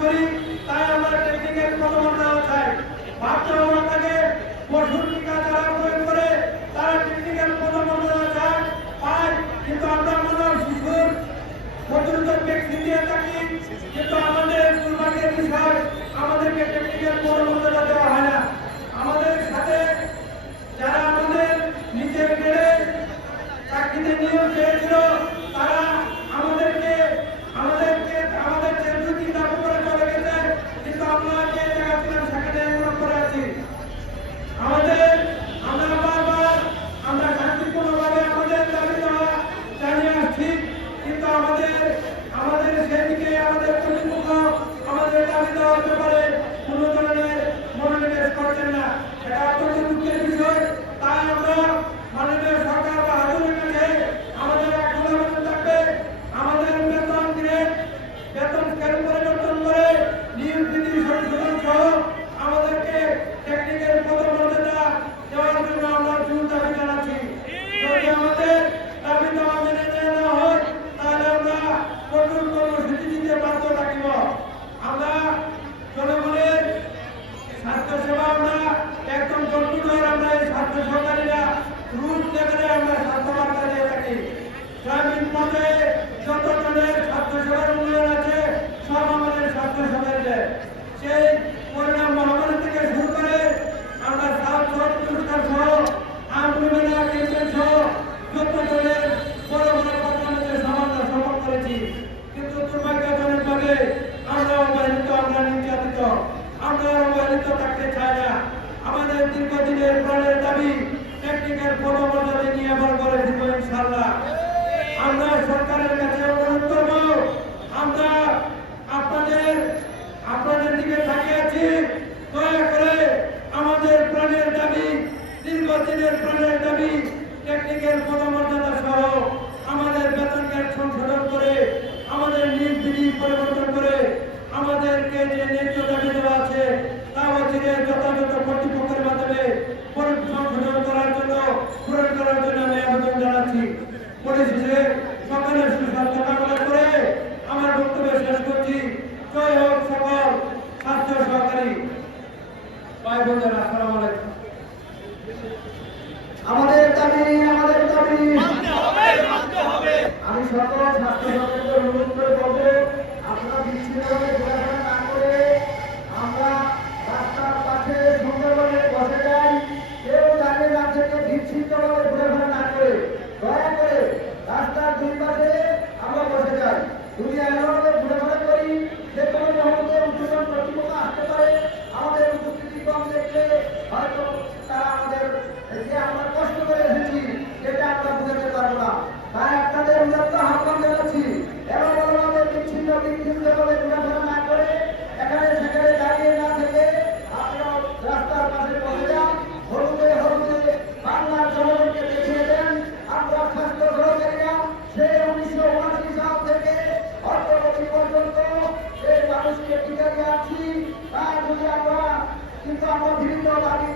করি, তাই আমরা টেকনিক্যাল পদমর্যাদা চাই বাচ্চারা থাকে পশুর টিকা যারা প্রয়োগ করে তারা টেকনিক্যাল পদমর্যাদা চায় পায়। কিন্তু আমরা মানব শিশুর পর্যন্ত ব্যক্তি দিয়ে থাকি, কিন্তু আমাদের দুর্ভাগ্যের বিষয় আমাদেরকে টেকনিক্যাল পদমর্যাদা দেওয়া হয় না আমাদের সাথে যারা আমাদের নিচের গেড়ে চাকরিতে নিয়োগ পেয়েছিল তারা আমাদেরকে আমাদেরকে আমাদের চেন্দ্রটি দাবি করে চলে গেছে কিন্তু আমরা যে জায়গা ছিলাম সেখানে নিয়োগ করে আছি আমাদের আমরা বারবার আমরা শান্তিপূর্ণভাবে আমাদের দাবি দেওয়া জানিয়ে আসছি কিন্তু আমাদের আমাদের সেদিকে আমাদের কর্তৃপক্ষ আমাদের দাবি দেওয়ার ব্যাপারে কোনো ধরনের মনোনিবেশ করছেন না এটা অত্যন্ত দুঃখের বিষয় তাই আমরা মাননীয় সরকার বা হাজুরের কাছে আমাদের এখন আবেদন থাকবে আমাদের বেতন গ্রেড বেতন স্কেল পরিবর্তন করে নিয়োগ বিধি সংশোধন সহ আমাদেরকে টেকনিক্যাল পদমর্যাদা দেওয়ার জন্য আমরা জোর দাবি জানাচ্ছি যদি আমাদের দাবি দেওয়া মেনে নেওয়া না হয় তাহলে আমরা কঠোর কর্মসূচি দিতে বাধ্য থাকিব আমরা জনগণের স্বাস্থ্য একদম কম্পিউটার আমরা এই ছাত্র সরকারিরা রুট লেভেলে আমরা ছাত্র বার্তা দিয়ে থাকি। গ্রামীণ পর্যায়ে যত স্বাস্থ্য সেবার উন্নয়ন আছে সব আমাদের স্বাস্থ্য সহকারীদের সেই পরিণাম মহামারী থেকে শুরু করে আমরা সাত সব পুরস্কার সহ আমরুমেনা ক্যাম্পেন সহ যত জনের বড় বড় পর্যায়ে সমাধান সফল করেছি কিন্তু দুর্ভাগ্যজনকভাবে আমরা অবহেলিত আমরা নির্যাতিত আমরা অবহেলিত থাকতে চাই না দীর্ঘদিনের প্রাণের দাবি টেকনিক্যাল পদমর্যাদা নিয়ে আবার করে দিব ইনশাল্লাহ আমরা সরকারের কাছে অনুরোধ করব, আমরা আপনাদের আপনাদের দিকে তাকিয়ে আছি। দয়া করে আমাদের প্রাণের দাবি, দীর্ঘদিনের প্রাণের দাবি টেকনিক্যাল পদমর্যাদা সহ আমাদের বেতন গ্যাট সংশোধন করে, আমাদের নিয়োগ বিধি পরিবর্তন করে, আমাদেরকে যে ন্যায্য দাবি দেওয়া আছে, তা হচ্ছে যথাযথ সংশোধন করার জন্য, পূরণ করার জন্য আমি আবেদন জানাচ্ছি। পরিশেষে সকলের সুস্বাস্থ্য কামনা করে আমার বক্তব্য শেষ করছি। জয় হোক সকল স্বাস্থ্য সহকারী। ভাই বোনেরা, আসসালামু আলাইকুম। আমাদের দাবি আমাদের দাবি। আমি সকল স্বাস্থ্য সচেতন অনুরোধ করে বলব, আপনারা বিচ্ছিন্নভাবে সুন্দরভাবে বসে যাই। কেউ দাঁড়িয়ে না থেকে বিচ্ছিন্নভাবে ঘোরাফেরা না করে দয়া বিভিন্ন দাবি